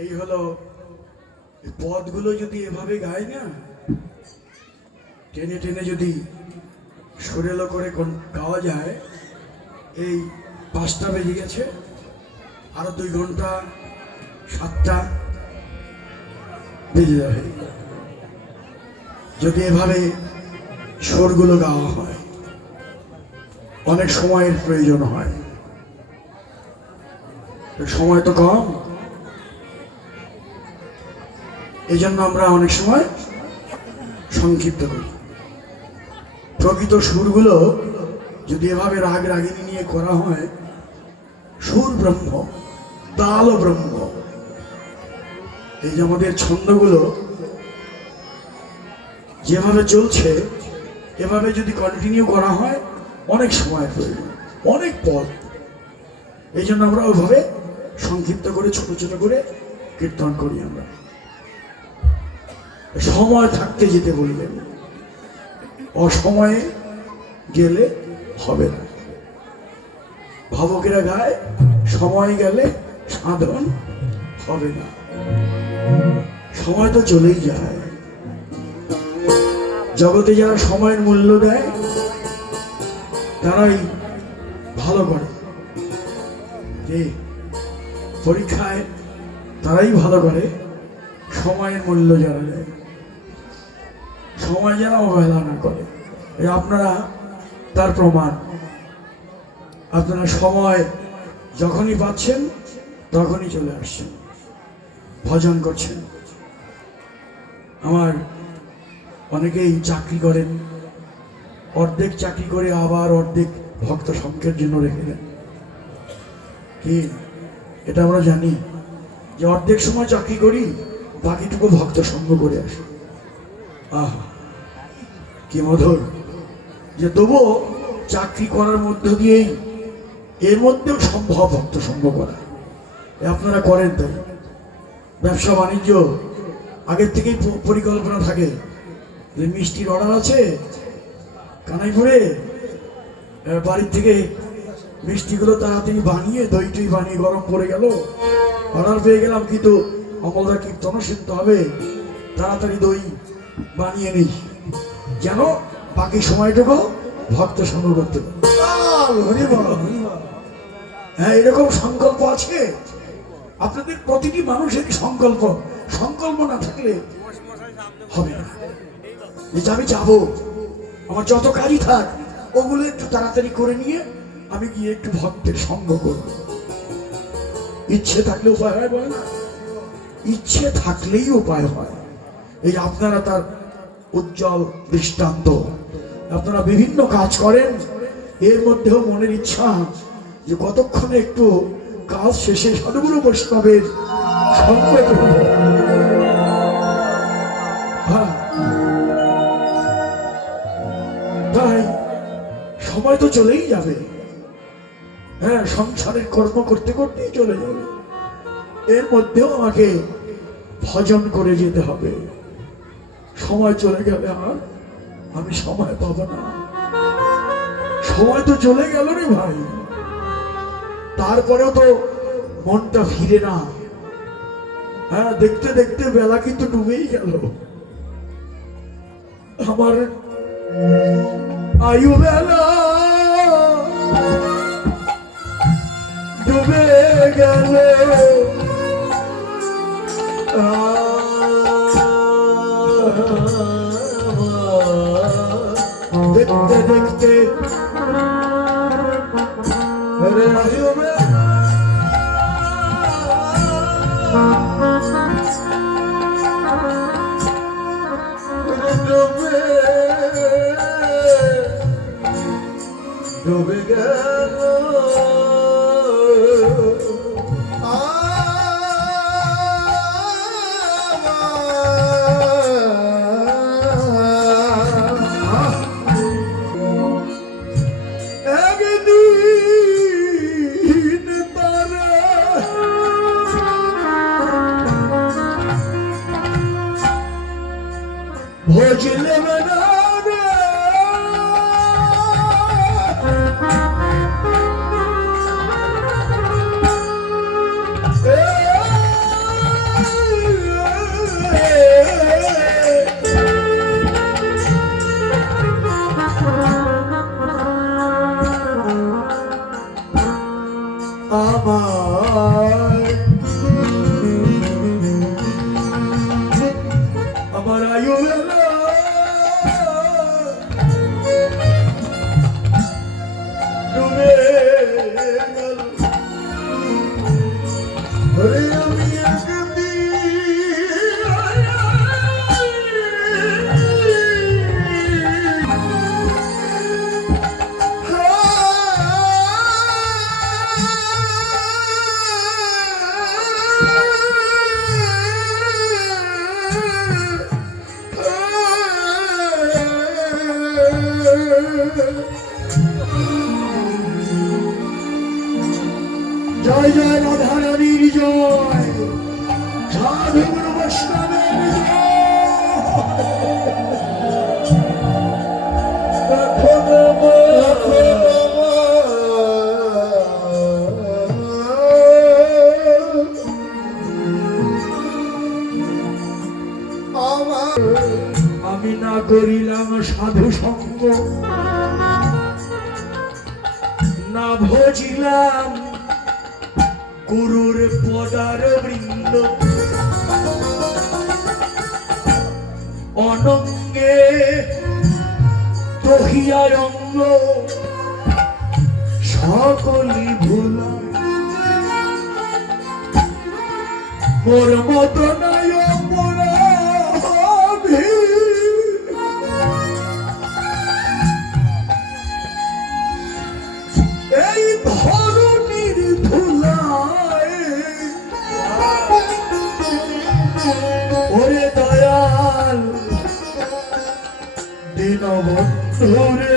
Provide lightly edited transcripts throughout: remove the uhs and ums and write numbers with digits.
এই হলো পদগুলো যদি এভাবে গায় না, টেনে টেনে যদি সুরেলো করে গাওয়া যায়, এই 5টা বেজে গেছে, আরো 2 ঘন্টা 7টা বেজে যাবে যদি এভাবে সুরগুলো গাওয়া হয়। অনেক সময়ের প্রয়োজন হয়, সময় তো কম, এই জন্য আমরা অনেক সময় সংক্ষিপ্ত করি। প্রকৃত সুরগুলো যদি এভাবে রাগ রাগিনী নিয়ে করা হয়, সুর ব্রহ্ম, তাল ব্রহ্ম। এই যে আমাদের ছন্দগুলো যেভাবে চলছে, এভাবে যদি কন্টিনিউ করা হয়, অনেক সময় প্রয়োজন, অনেক পদ। এই জন্য আমরা ওইভাবে সংক্ষিপ্ত করে ছোট ছোট করে কীর্তন করি। আমরা সময় থাকতে যেতে বলবেন, অসময়ে গেলে হবে না। ভাবকেরা গায়, সময় গেলে সাধন হবে না। সময় তো চলেই যায়। জগতে যারা সময়ের মূল্য দেয় তারাই ভালো করে, যে পরীক্ষায় তারাই ভালো করে। সময়ের মূল্য যারা দেয়, সময় যেন অবহেলা না করে, আপনারা তার প্রমাণ। আপনারা সময় যখনই পাচ্ছেন তখনই চলে আসছেন, ভজন করছেন। আমার অনেকেই চাকরি করেন, অর্ধেক চাকরি করে আবার অর্ধেক ভক্ত সংখ্যের জন্য রেখে দেন। কি এটা আমরা জানি যে অর্ধেক সময় চাকরি করি, বাকিটুকু ভক্ত সঙ্গ করে আসি। আহ, কি মধুর! যে তবুও চাকরি করার মধ্য দিয়েই এর মধ্যেও সম্ভব ভক্ত সঙ্গ করা। আপনারা করেন তাই। ব্যবসা বাণিজ্য আগের থেকেই পরিকল্পনা থাকে যে মিষ্টির অর্ডার আছে কানাইপুরে, বাড়ির থেকে মিষ্টিগুলো তাড়াতাড়ি বানিয়ে, দইটই বানিয়ে গরম পড়ে গেল, অর্ডার পেয়ে গেলাম, কিন্তু অমলদা কীর্তনও শুনতে হবে, তাড়াতাড়ি দই বানিয়ে নেই, যেন বাকি সময়টুকু ভক্ত সঙ্গ করতে পারে। হ্যাঁ, এরকম সংকল্প আছে আপনাদের প্রতিটি মানুষেরই। সংকল্প না থাকলে হবে না। যে আমি যাবো, আমার যত কাজই থাক ওগুলো একটু তাড়াতাড়ি করে নিয়ে আমি গিয়ে একটু ভক্তের সঙ্গ করব। ইচ্ছে থাকলে উপায় হয়, বলে না? ইচ্ছে থাকলেই উপায় হয়। এই আপনারা তার উজ্জ্বল দৃষ্টান্ত। আপনারা বিভিন্ন কাজ করেন, এর মধ্যেও মনের ইচ্ছা যে কতক্ষণে একটু কাজ শেষে সদগুরু বৈষ্ণবের সঙ্গ করব। তাই সময় তো চলেই যাবে। হ্যাঁ, সংসারের কর্ম করতে করতেই চলে যাবে। এর মধ্যেও আমাকে ভজন করে যেতে হবে। সময় চলে গেলে আর আমি সময় পাবো না। সময় তো চলে গেল রে ভাই, তারপরেও তো মনটা ফিরে না। হ্যাঁ, দেখতে দেখতে বেলা কিন্তু ডুবেই গেল। আমার আয়ু বেলা ডুবে গেল। দেখতে দেখতে আয়ু বেলা ডুবে গেল। একদিন তারা ভজলে না ওরে আমি একদিন জয় জয় রাধা রানীর জয়, সাধু গুরু বৈষ্ণবের আমি না করিলাম সাধু সঙ্গ, না ভজিলাম গুরুর পদার বৃন্দ, অনঙ্গে দহিয়ার অঙ্গ সকলি ভুলা, মোর মত নাই অপরাধী, এই ধরণীর ধুলায় ওরে দয়াল দীনবন্ধুরে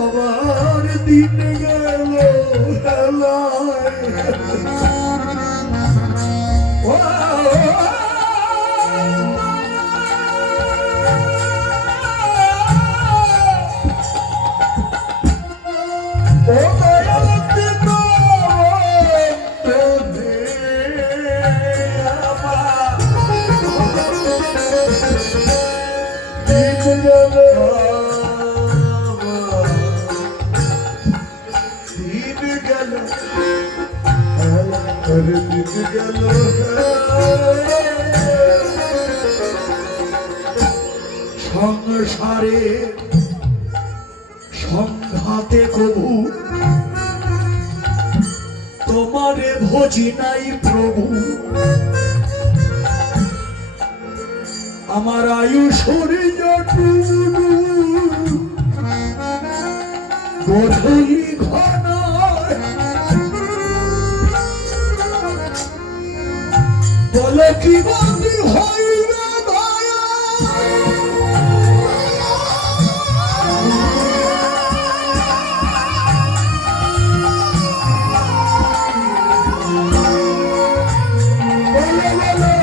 আমার দিন গেল হেলায়। সংসারে সংঘাতে কবু তোমারে ভজি নাই প্রভু, আমার আয়ুষরে গধূলি ঘন বলে কি বন্দি হইবে দয়া, বলে বলে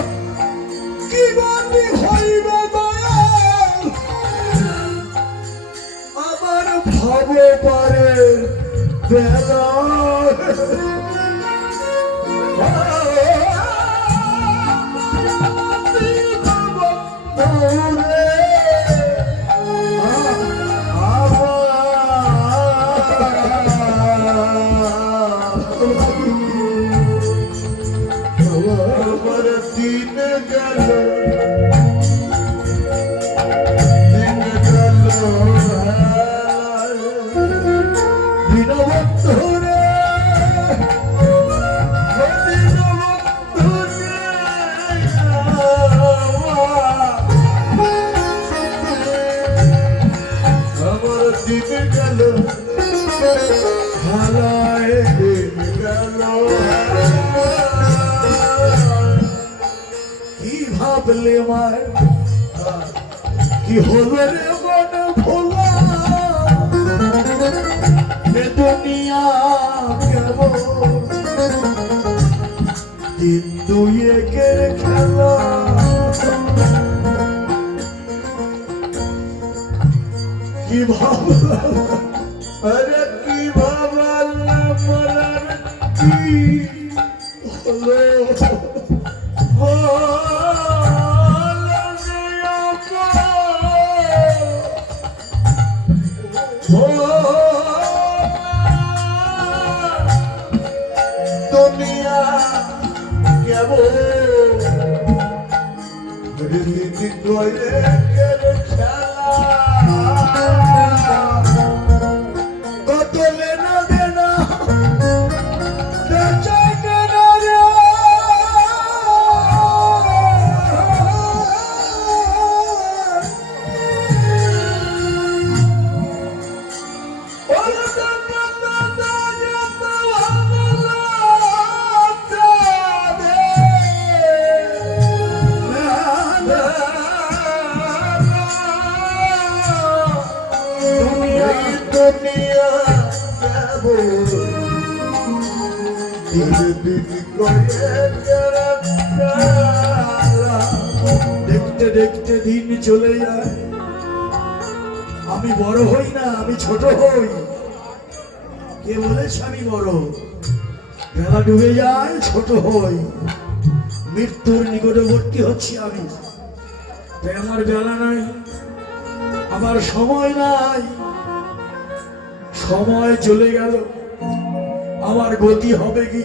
কি বন্দি হইবে দয়া, আমার ভাব পারে বেলা ভাবলে মায় কি হলো রে মন ভোলা, এ দুনিয়া কেমন দিন দুয়েকের খেলা, কি ভাবলাম আরে কি ভাবলাম মরার কি হলো দুনিয়া কেমন রীতি করে খেলা, কত লেনা দেনা দেখতে দেখতে দিন চলে যায়, আমি বড় হই না, আমি ছোট হই। কে বলেছে আমি বড়? বেলা ডুবে যায়, ছোট হই, মৃত্যুর নিকটবর্তী হচ্ছি আমি। তাই আমার বেলা নাই, আমার সময় নাই, সময় চলে গেল, আমার গতি হবে কি?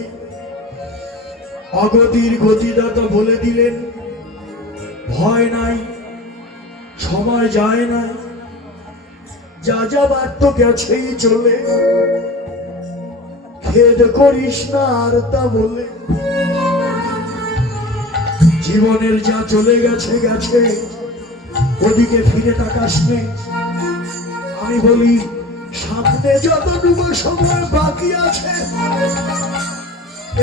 অগতির গতিদাতা বলে দিলেন, ভয় নাই, সময় যায় নাই, যা যাবার তো গেছেই চলে, খেদ করিস না আর তা বলে। জীবনের যা চলে গেছে গেছে, ওদিকে ফিরে তাকাস নে। আমি বলি সামনে যতটুকু সময় বাকি আছে,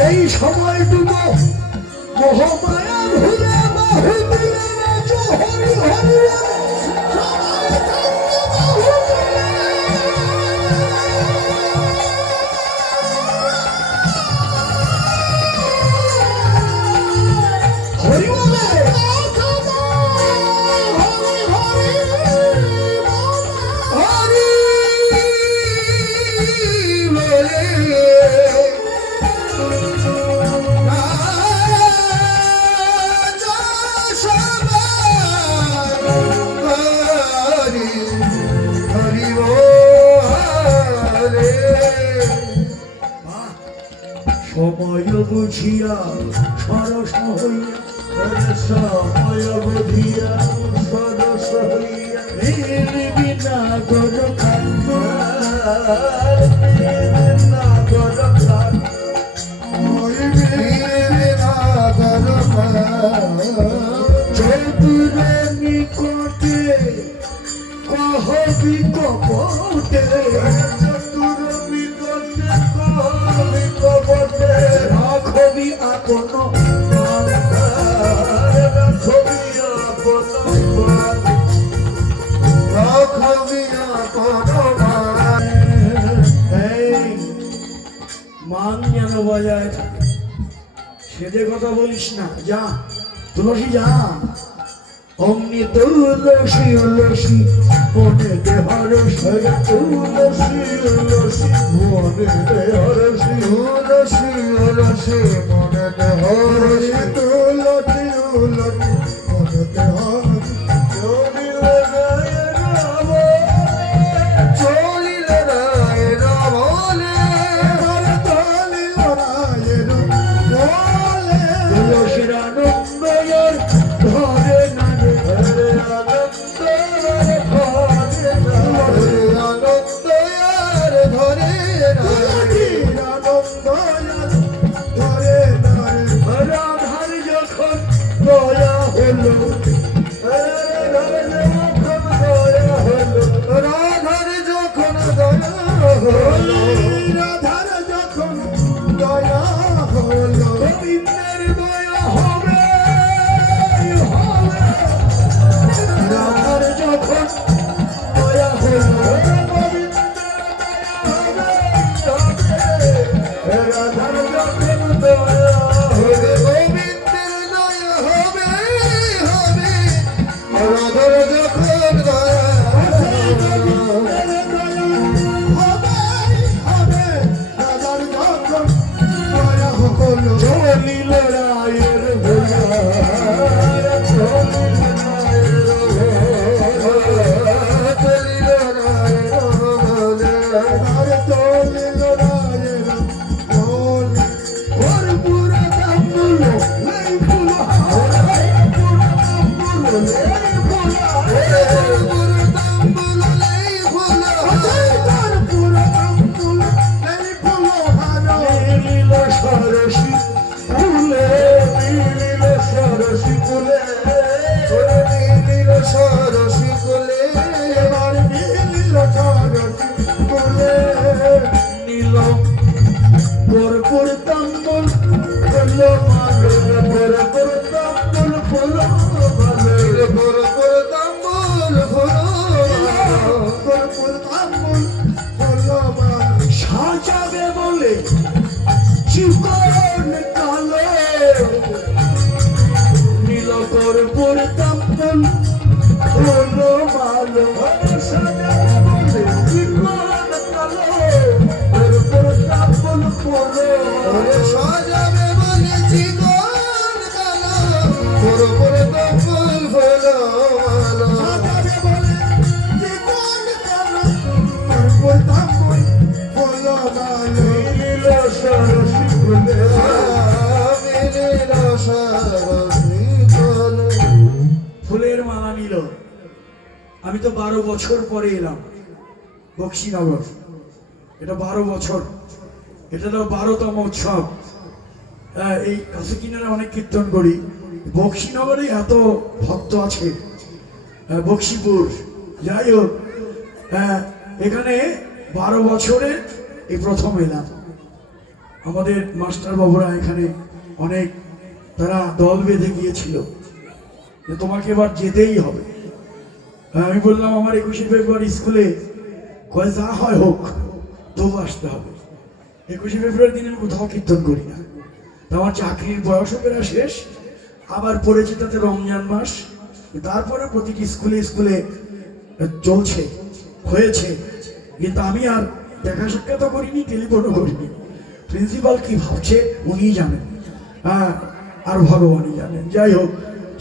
এই সময়টুকু মোহমায়া ভুলে বাহু দিলে নাচো হরি হরি রে। সময় থাকতে বাহু দিলে। হরি বলে সময় বুঝিয়া সরস হইয়া, সময় বুঝিয়া সরস হইয়া, বিনা গর চতুরে নিকটে কহবি কপটে, চতুর নিকটে কহবি কপটে, রাখবি আপন রাখবি আপন রাখবি আপন মান যেন বজায় থাকে। সেদে কথা বলিস না, যা তুলসী যা। অমনি তুলসী উলসী মনে দেহরস, তুলসী উলসী মনে দেহরসি, উলসী উলসী মনে দেহরসি, তুলসী উলসী মনে দেহরসি। চলিলে রায় রাম, চলিলে রায় রাম বলে, চলিল রায় রাম বলে। তুলসীর আনন্দর ধরে না রে, ধরে আনন্দর ধরে না, ধরে আনন্দর ধরে না, তুলসীর আনন্দর ধরে না। রাধার যখন দয়া হলো, রাধার যখন দয়া হলো, রাধার যখন দয়া হলো, গোবিন্দের দয়া হবে হবে। রাধার যখন দয়া হলো, গোবিন্দের দয়া হবে হবে। রাধার যখন দয়া হবে, গোবিন্দের দয়া হবে হবে। রাধার যখন দয়া চলিল রায়ের ভোলা, চলিল রায়ের ভোলা, চলিল রায়ের ভোলা, চলিল রায়ের ভোলা। কর্পূর তাম্বুল লাই ফুল, কর্পূর তাম্বুল লাই ফুল, কর্পূর তাম্বুল লাই ফুল, কর্পূর তাম্বুল লাই ফুল হারা। নীল সরসী ফুলে, নীল সরসী ফুলে, নীল সরসী ফুলে, এবার নীল সরসী ফুলে। নীল কর্পূর তাম্বুল ফুল মালে, কর্পূর তাম্বুল ফুল মালে, কর্পূর তাম্বুল ফুল, কর্পূর তাম্বুল ফুল মালে। সাজাবে বলে শিব ফুল হলো মালো সাজাবে বলে জীবন কালো তোর পোতা ফুল হলো সাজাবে বলে জীবন কালো তোর পোতা ফুল হলো মালো সাজাবে বলে জীবন কালো তোর পোতা ফুল হলো মালো নীল সরসী ফুলে নীল সরসী ফুলে ফুলের মালা নিল। আমি তো 12 বছর পরে এলাম বক্সিনগর, এটা 12 বছর, এটা তো 12তম উৎসব। এই কাছে কিনারে অনেক কীর্তন করি, বক্সিনগরে এত ভক্ত আছে, বক্সিপুর, যাই হোক এখানে 12 বছরে এই প্রথম এলাম। আমাদের মাস্টার বাবুরা এখানে অনেক তারা দল বেঁধে গিয়েছিল যে তোমাকে এবার যেতেই হবে। আমি বললাম আমার 21শে ফেব্রুয়ারি স্কুলে কয় যা হয় হোক তবু আসতে হবে। 21শে ফেব্রুয়ারি দিন আমি কোথাও কীর্তন করি না, আমার চাকরির বয়সও প্রায় শেষ, আবার পড়েছে তাতে রমজান মাস, তারপরে প্রতিটি স্কুলে স্কুলে চলছে হয়েছে, কিন্তু আমি আর দেখা সাক্ষাৎ করিনি, টেলিফোনও করিনি। প্রিন্সিপাল কি ভাবছে উনিই জানেন, আর ভগবানই জানেন। যাই হোক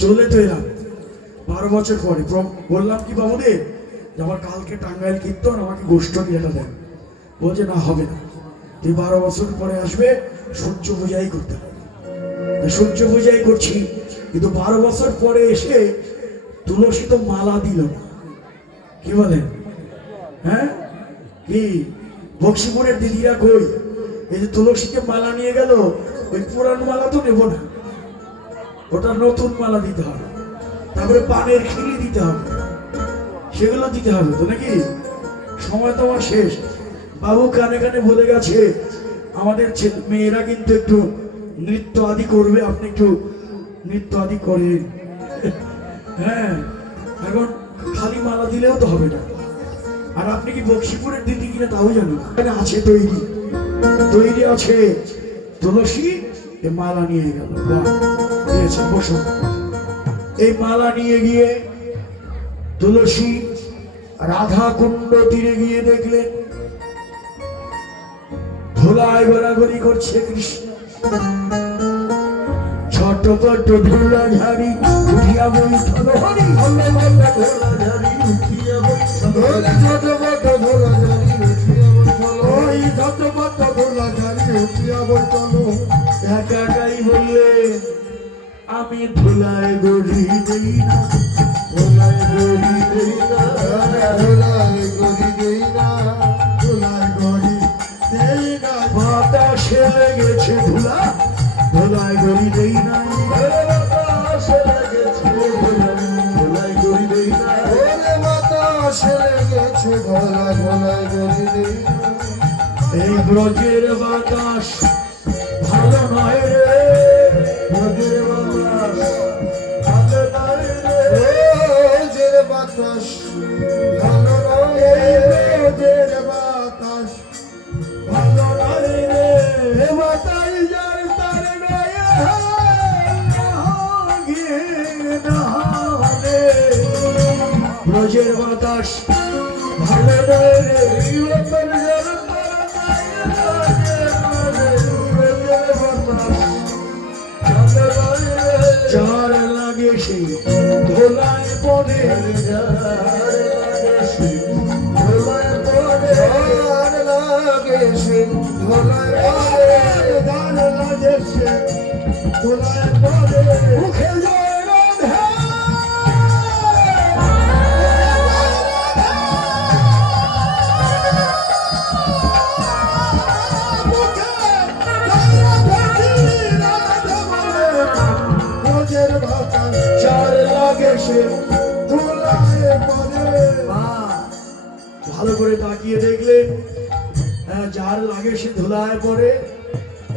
চলে তো এলাম 12 বছর পরে। বললাম কি বাবুদের যে আমার কালকে টাঙ্গাইল কীর্তন, আমাকে গোষ্ঠী এটা দেন। বলছে না হবে না, তুই 12 বছর পরে আসবে, সূর্য পূজাই করতে হবে। সূর্য পূজাই করছি, কিন্তু 12 বছর পরে এসে তুলসী তো মালা দিল না, কি বলেন? হ্যাঁ কি বক্সিপুরের দিদিরা কই, এই যে তুলসীকে মালা নিয়ে গেল, ওই পুরান মালা তো নেব না, ওটা নতুন মালা দিতে হবে, তারপরে পানের খিলি দিতে হবে, সেগুলো দিতে হবে তো নাকি। সময় তো আমার শেষ। বাবু কানে কানে বলে গেছে আমাদের মেয়েরা কিন্তু একটু নৃত্য আদি করবে, আপনি একটু নৃত্য আদি করেন। হ্যাঁ এখন খালি মালা দিলেও তো হবে না। আর আপনি কি বক্সিপুরের দিদি কিনা তাও জানেন, এখানে আছে তৈরি তৈরি আছে তুলসী, এ মালা নিয়ে গেল, দিয়েছে বসুন। এই মালা নিয়ে গিয়ে তুলসী রাধা কুণ্ড তীরে গিয়ে দেখলেন ধুলায় গড়াগড়ি করছে কৃষ্ণ। ছোটপট ধুলা ঝাড়ি উঠিয়া বৈঠল হরি, ধুলা ঝাড়ি উঠিয়া বৈঠল, ছোটপট ধুলা ঝাড়ি উঠিয়া বৈঠল, ওই ছোটপট ধুলা ঝাড়ি উঠিয়া বৈঠল। একা একাই বললে আমি ধুলায় গড়ি দেই না, ধুলায় গড়ি দেই না, ধুলায় গড়ি দেই না, ধুলায় গড়ি দেই না, বাতাসে লেগেছে ধুলা, ধুলায় গড়ি দেই না, বাতাসে লেগেছে ধুলা, ধুলায় গড়ি দেই না, বাতাসে লেগেছে ধুলা, ধুলায় গড়ি দেই না। এই ব্রজের বাতাস ভালো নয় রে, ব্রজের বাতাস ভালো নয় রে, ব্রজের বাতাস ভালো নয় রে, ব্রজের বাতাস ভালো নয় রে, বাতাই যার তার নয় রে, ব্রজের বাতাস ভালো নয় রে, চার লাগে সে ধোলায় পড়ে, ধোলায় পড়ে, চার লাগে সে ধোলায় পড়ে, গান লাগে সে ধোলায় পড়ে, মুখে জয় রাধে, ভালো করে তাকিয়ে দেখলেন যার লাগে সে ধুলায় পড়ে।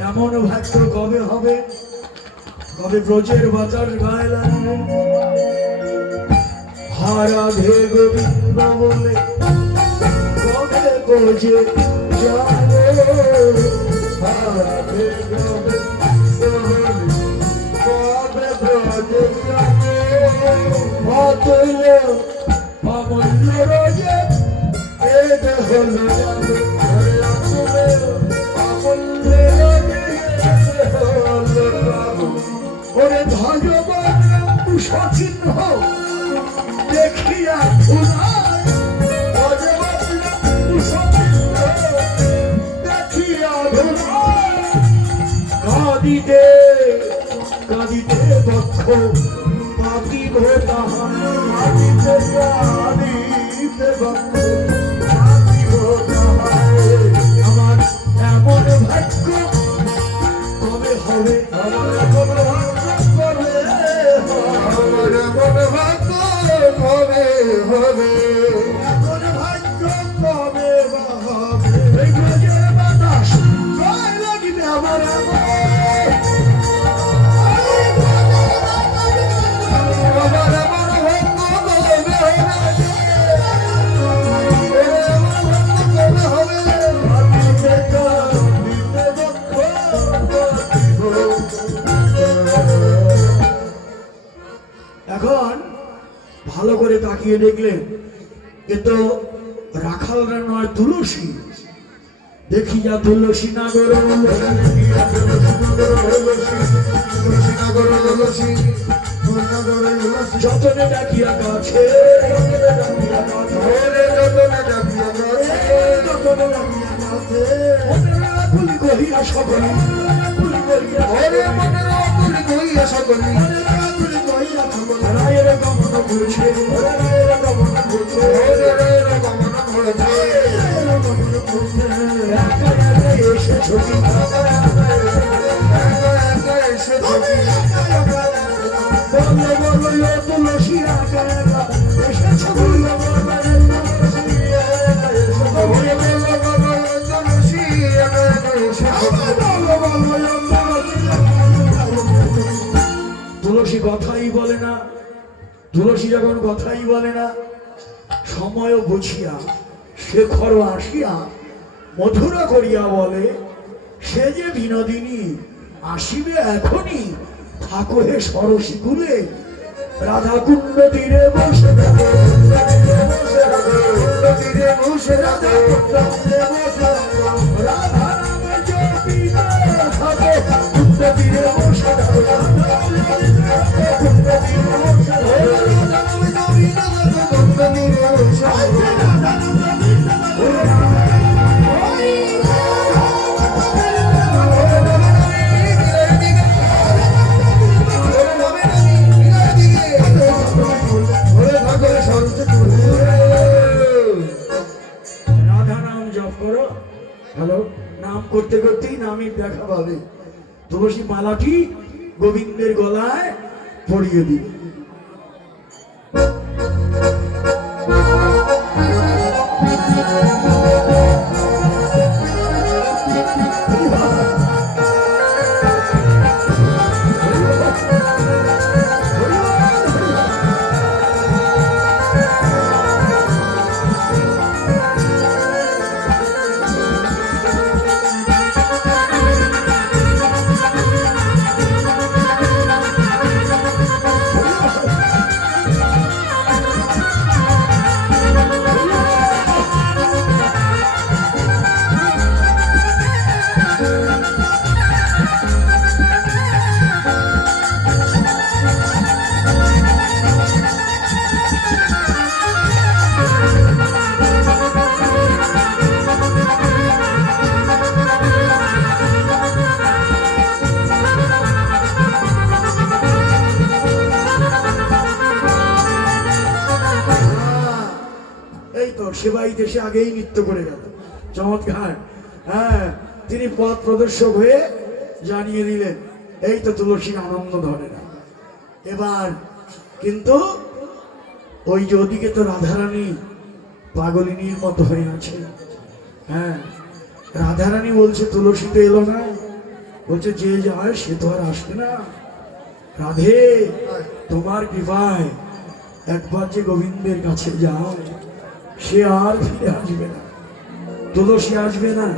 এমন ভাগ্য কবে হবে, কবে ব্রজের বাতাস গায়ে লাগবে, হারাধে গোবিন্দ বলে কবে ব্রজে যাবে, হারাধে গোবিন্দ বলে কবে ব্রজে যাবে, করল অমূল্য রোজে এ হল অমূল্য রোজে ওরে ভগবান সচিহ্ন দেখিয়া ধুলায় দেখিয়া ধুলায় কাঁদিতে কাঁদিতে বক্ষ পাতিব তাহার কাঁদিতে কাঁদিতে বক্ষ পাতিব তাহার আমার এমন ভাগ্য কবে হবে আমার এমন ভাগ্য কবে আমার এমন ভাগ্য কবে হবে এমন ভাগ্য কবে হবে এই গজের বাতাস গায়ে লাগিবে আমার এখন ভালো করে তাকিয়ে দেখলেন এ তো রাখালরা নয় তুলসী দেখিয়া তুলসী নাগর যতনে ডাকিয়া কাছে কহিয়া সকলে রায়ের গমন করছে এসে ছবি তুলসী এসে ছবি তুলসী কথাই বলে না তুলসী যখন কথাই বলে না সময় বুঝিয়া শেখর আসিয়া মধুরা করিয়া বলে সে যে বিনোদিনী আসিবে এখনই থাকো হে সরসী কুলে রাধা কুণ্ড তীরে বসে রাধা নামে জপিতে থাকো কুণ্ড তীরে বসে হ্যালো নাম করতে করতেই নামের দেখা পাবে তুলসী মালাটি গোবিন্দের গলায় পরিয়ে দিবে সেবাই দেশে আগেই নৃত্য করে গেল চমৎকার হ্যাঁ তিনি পথ প্রদর্শক হয়ে জানিয়ে দিলেন এই তো তুলসীর আনন্দ ধরে না এবার কিন্তু ওই যে ওদিকে তো রাধারানী পাগলিনীর মতো হয়ে আছে হ্যাঁ রাধারানী বলছে তুলসী তো এলো না বলছে যে যায় সে তো আর আসবে না রাধে তোমার কৃপায় একবার যে গোবিন্দের কাছে যাও সে আর ফিরে আসবে না তুলসী আসবে না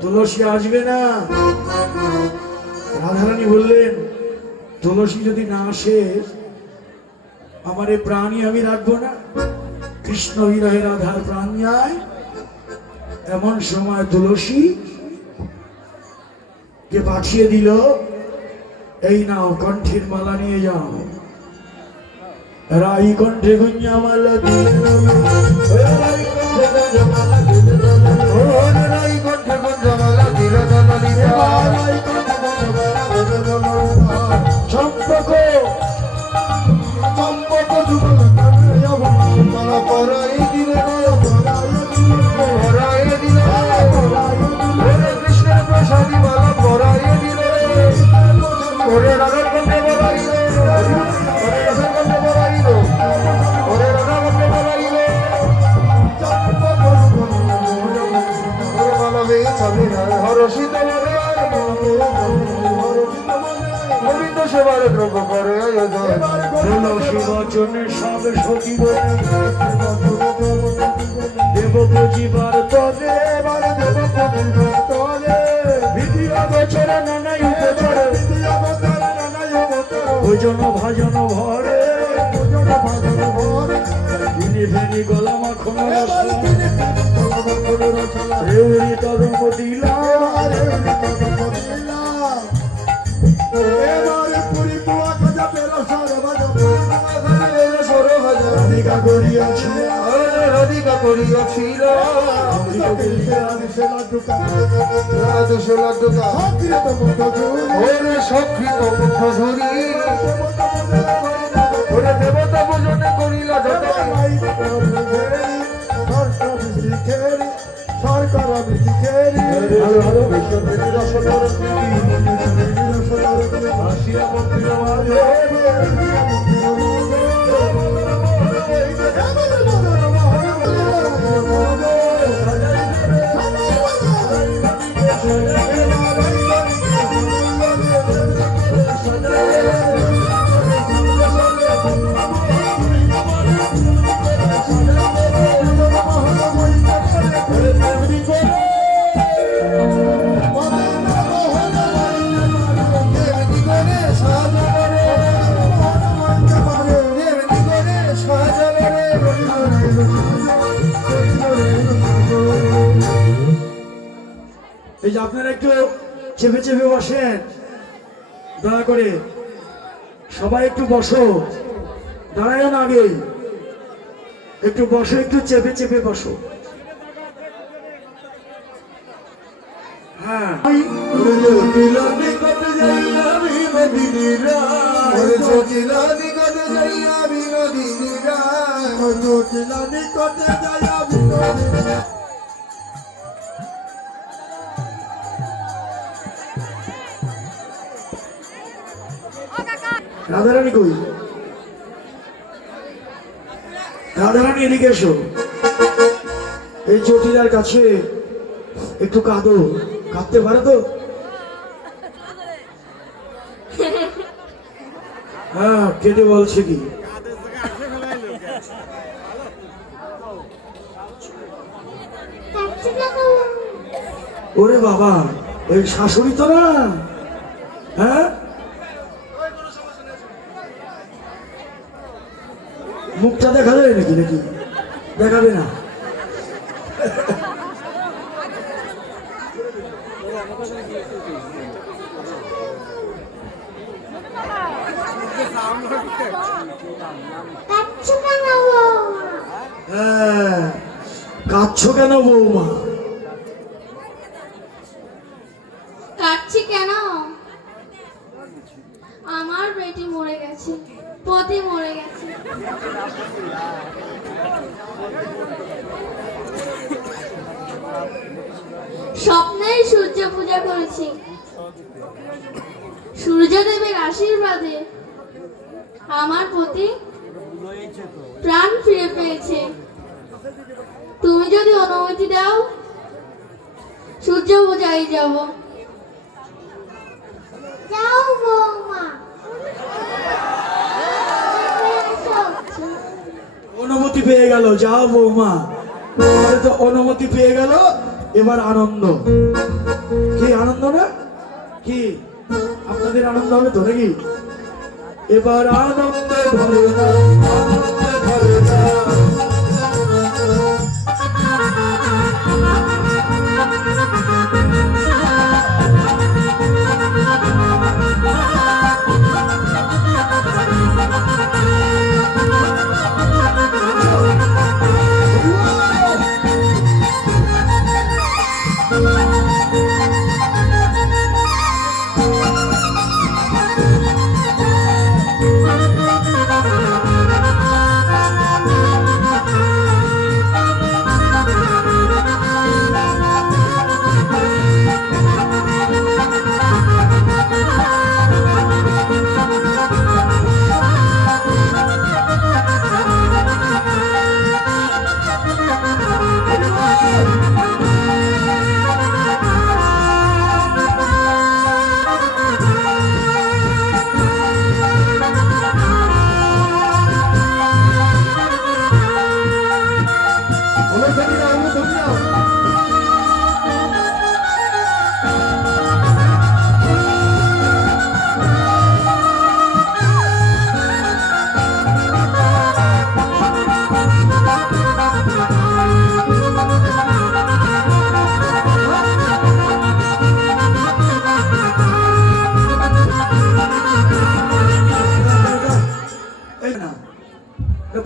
তুলসী আসবে না রাধারানী বললেন তুলসী যদি না আসে আমার এই প্রাণী আমি রাখবো না? কৃষ্ণ বিরহে রাধার প্রাণ যায়। এমন সময় তুলসী কে পাঠিয়ে দিল, এই নাও কণ্ঠের মালা নিয়ে যাও। রাই কণ্ঠে গুঞ্জা মালা দিলে, রাই কণ্ঠে গুঞ্জা মালা দিলে, রাই কণ্ঠে গুঞ্জা মালা দিলে, রাই কণ্ঠে গুঞ্জা মালা দিলে। চম্পক চম্পক যুগল মালা পরাই দিলে, পরাই দিলে, কৃষ্ণের প্রসাদী মালা পরাই দিলে, ওরে রাধার কণ্ঠে বলাইল, ওরে রাধার কণ্ঠে বলাইল, ওরে রাধার কণ্ঠে বলাইল। মালা বেয়ে চলে হরষিত মনে গোবিন্দ সেবার দ্রব্য করে আয়োজন। তুলসী বচনে সব সখিব দেব পুজিবার তরে, দেব পুজিবার তরে, বিধি অগোচরে নানাই উপচরে, ভোজন ভাজন ভরে, তিনি ফেনি গলা মাখন রেউরি তরম দিলা, রাধিকা করিয়াছিল, রাধিকা করিয়াছিল, সক্রিয় মুখ ধরি, ওরে দেবতা ভোজনে করিলা এই যে আপনারা একটু চেপে চেপে বসেন, দয়া করে সবাই একটু বসো, দাঁড়ায় না আগে, একটু বসো, একটু চেপে চেপে বসো। হ্যাঁ, রাধারানী কই? রাধারানী এদিকে এসো, এই চটিলার কাছে একটু কাঁদো। কাঁদতে পারে তো? হ্যাঁ, কেটে বলছে কি? ওরে বাবা, ওই শাশুড়ি তো না? হ্যাঁ, মুখটা দেখা যায় নাকি? নাকি দেখাবে না? হ্যাঁ, কাঁদছো কেন বৌমা? কাঁদছি কেন? আমার বেটি মরে গেছে, পতি মরে গেছে। স্বপ্নেই সূর্য পূজা করেছি, সূর্যদেবের আশীর্বাদে আমার পতি প্রাণ ফিরে পেয়েছে। তুমি যদি অনুমতি দাও, সূর্য পূজায় যাব। যাও বৌমা। অনুমতি পেয়ে গেল, যাও বৌমা। তো অনুমতি পেয়ে গেল, এবার আনন্দ। কি আনন্দ না? কি আপনাদের আনন্দ হবে তো নাকি? এবার আনন্দে ভরে না, আনন্দে ভরে না।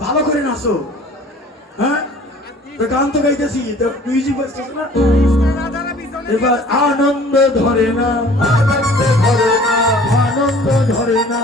ভালো করে নাচো, হ্যাঁ গান তো গাইতেছি, মিউজিক বাজতেছে না। এবার আনন্দ ধরে না, আনন্দ ধরে না, আনন্দ ধরে না।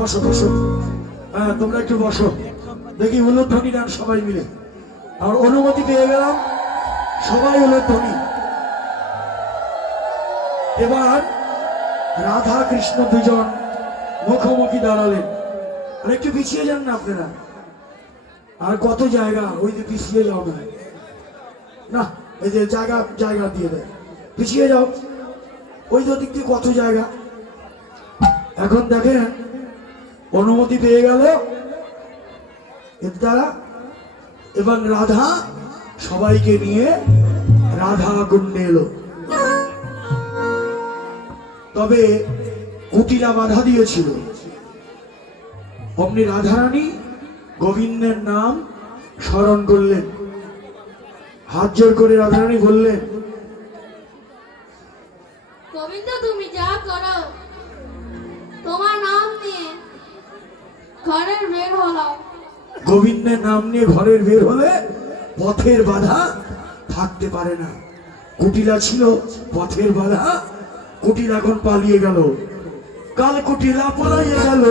বসো বসো, হ্যাঁ তোমরা একটু বসো, দেখি উলুধ্বনি গান সবাই মিলে। আর অনুমতি পেয়ে গেলাম, সবাই উলুধ্বনি। এবার রাধা কৃষ্ণ দুজন মুখোমুখি দাঁড়ালেন। আর একটু পিছিয়ে যান না আপনারা, আর কত জায়গা, ওই যে পিছিয়ে যাও না, না এই যে জায়গা জায়গা দিয়ে দেয়, পিছিয়ে যাও, ওই যে দিক দিয়ে কত জায়গা। এখন দেখেন অনুমতি পেয়ে গেল এর দ্বারা। এবার রাধা সবাইকে নিয়ে রাধা কুণ্ডে এলো। তবে কুটিলা বাধা দিয়েছিল। অমনি রাধারানী গোবিন্দের নাম স্মরণ করলেন, হাত জোর করে রাধারানী বললেন, গোবিন্দ তুমি যা করো, তোমার নাম নিয়ে ঘরের বের হলাম। গোবিন্দের নাম নিয়ে ঘরের বের হলে পথের বাধা থাকতে পারে না। কুটিলা ছিল পথের বাধা, কুটিলা এখন পালিয়ে গেল। কাল কুটিলা পালিয়ে গেল,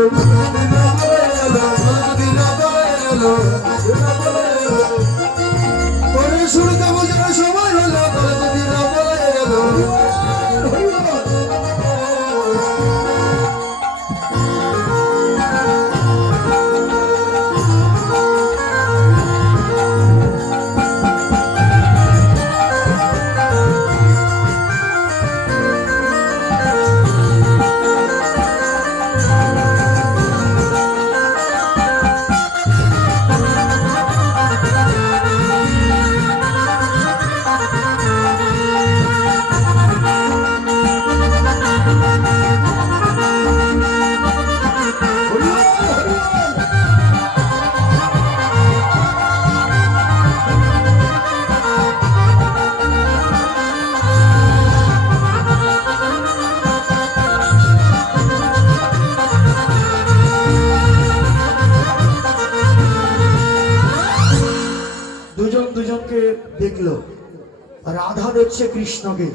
শুনতে বোঝানো সময় হলো, দুজন দুজনকে দেখলো। রাধা দেখছে কৃষ্ণকে,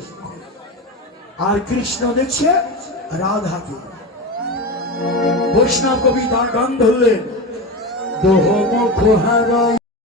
আর কৃষ্ণ দেখছে রাধাকে। বৈষ্ণব কবি তার গান ধরলেন, দোহ মুখ হারাই